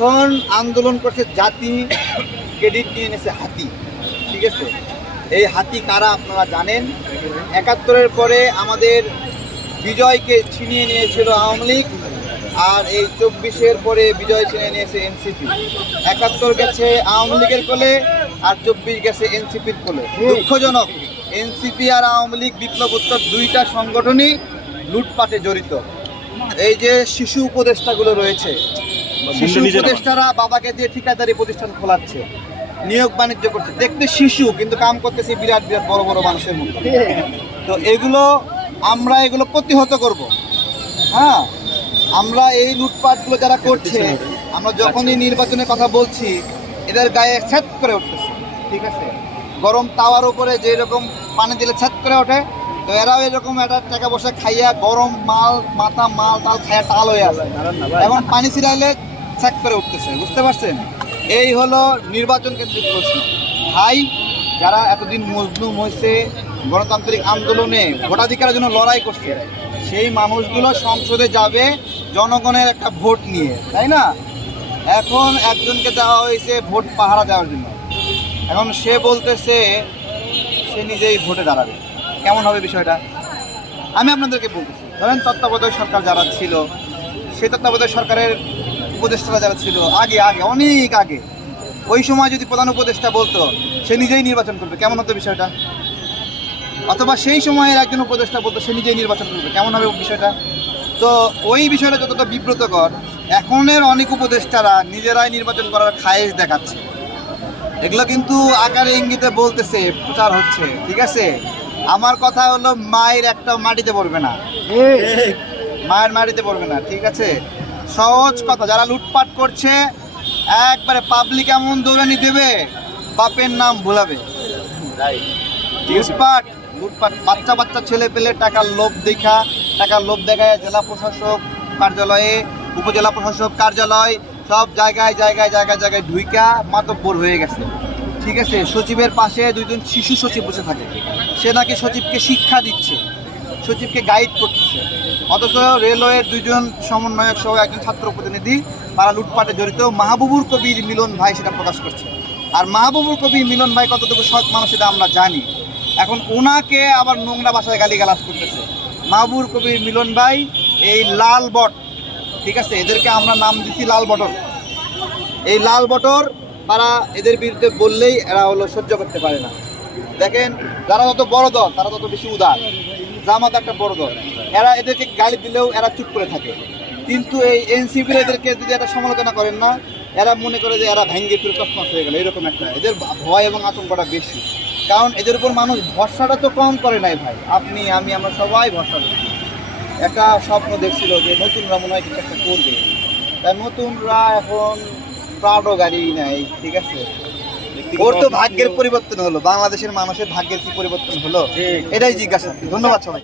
এখন আন্দোলন করছে জাতি, ক্রেডিট নিয়ে নিয়েছে হাতি। ঠিক আছে, এই হাতি কারা আপনারা জানেন। ৭১-এর পরে আমাদের বিজয়কে ছিনিয়ে নিয়েছিল আওয়ামী লীগ, আর এই ২৪-এর পরে বিজয় ছিনিয়ে নিয়েছে এনসিপি। ৭১ গেছে আওয়ামী লীগের কোলে, আর ২৪ গেছে এনসিপির কোলে। দুঃখজনক, এনসিপি আর আওয়ামী লীগ বিপ্লবোত্তর দুইটা সংগঠনই লুটপাটে জড়িত। এই যে শিশু উপদেষ্টাগুলো রয়েছে, শিশু উপদেষ্টারা বাবাকে দিয়ে ঠিকাদারি প্রতিষ্ঠান খোলাচ্ছে, নিয়োগ বাণিজ্য করছে। দেখতে শিশু, কিন্তু কাম করতেছে বিরাট বিরাট বড় বড় মানুষের মতো। তো আমরা এগুলো প্রতিহত করব। হ্যাঁ, আমরা এই লুটপাটগুলো যারা করছে, আমরা যখনই নির্বাচনের কথা বলছি এদের গায়ে ছ্যাত করে উঠতেছে। ঠিক আছে, গরম তাওয়ার উপরে যেরকম পানি দিলে ছ্যাত করে ওঠে, তো এরাও এরকম একটা টাকা পয়সা খাইয়া গরম মাল টাল খাইয়া টাল হয়ে আছে, এখন পানি ছিটাইলে ছ্যাত করে উঠতেছে। বুঝতে পারছেন? এই হলো নির্বাচন কেন্দ্রিক প্রশ্ন। ভাই, যারা এতদিন মজলুম হয়েছে, গণতান্ত্রিক আন্দোলনে ভোটাধিকারের জন্য লড়াই করছে, সেই মানুষগুলো সংসদে যাবে জনগণের একটা ভোট নিয়ে, তাই না? এখন একজনকে দেওয়া হয়েছে ভোট পাহারা দেওয়ার জন্য। এখন সে বলতেছে সে নিজেই ভোটে দাঁড়াবে। কেমন হবে বিষয়টা? আমি আপনাদেরকে বলতেছি, ধরেন তত্ত্বাবধায়ক সরকার যারা ছিল, সেই তত্ত্বাবধায়ক সরকারের উপদেষ্টারা যারা ছিল আগে অনেক আগে, ওই সময় যদি প্রধান উপদেষ্টা বলতো সে নিজেই নির্বাচন করবে, কেমন হতো বিষয়টা? অথবা সেই সময়ের একজন উপদেষ্টা বলতো সে নিজেই নির্বাচন করবে, কেমন হবে বিষয়টা? তো ওই বিষয়টা যতটা বিব্রতকর, এখনের অনেক উপদেষ্টারা নিজেরাই নির্বাচন করার খায়েশ দেখাচ্ছে। এগুলো কিন্তু আকারে ইঙ্গিতে বলতেছে, প্রচার হচ্ছে। ঠিক আছে, আমার কথা হলো মায়ের একটা মাটিতে পড়বে না, মায়ের মাটিতে পড়বে না। ঠিক আছে, সহজ কথা, যারা লুটপাট করছে একবারে পাবলিক এমন দৌড়ানি দেবে, বাপের নাম ভুলাবে। লুটপাট বাচ্চা ছেলে পেলে টাকার লোভ দেখায় জেলা প্রশাসক কার্যালয়ে, উপজেলা প্রশাসক কার্যালয়, সব জায়গায় ঢুইকা মাতব্বর হয়ে গেছে। ঠিক আছে, সচিবের পাশে দুইজন শিশু সচিব বসে থাকে, সে নাকি সচিবকে শিক্ষা দিচ্ছে, সচিবকে গাইড করতেছে। অথচ রেলওয়ের দুইজন সমন্বয়ক সহ একজন ছাত্র প্রতিনিধি তারা লুটপাটে জড়িত। মাহবুবুর কবির মিলন ভাই সেটা প্রকাশ করছে। আর মাহবুবুর কবির মিলন ভাই কতটুকু সৎ মানুষ সেটা আমরা জানি। এখন ওনাকে আবার নোংরা ভাষায় গালিগালাজ করতেছে। মাহবুবুর কবির মিলন ভাই এই লাল বট, ঠিক আছে, এদেরকে আমরা নাম দিচ্ছি লাল বটর। এই লাল বটর তারা এদের বিরুদ্ধে বললেই এরা হলো সহ্য করতে পারে না। দেখেন, যারা যত বড় দল তারা তত বেশি উদার। জামাত একটা বড় দল, এরা এদেরকে গালি দিলেও এরা চুপ করে থাকে। কিন্তু এই এনসিপি এদেরকে যদি একটা সমালোচনা করেন না, এরা মনে করে যে এরা ভেঙ্গে ফিরে তৎমাস হয়ে গেল, এরকম একটা এদের ভয় এবং আতঙ্কটা বেশি। কারণ এদের উপর মানুষ ভরসাটা তো কম করে নাই ভাই। আপনি, আমি, আমরা সবাই ভরসা করি। একটা স্বপ্ন দেখছিল যে নতুনরা মনে হয় কিছু একটা করবে, তাই নতুনরা এখন প্রাডো গাড়ি নেয়। ঠিক আছে, ওর তো ভাগ্যের পরিবর্তন হলো, বাংলাদেশের মানুষের ভাগ্যের কি পরিবর্তন হলো এটাই জিজ্ঞাসা। ধন্যবাদ সবাই।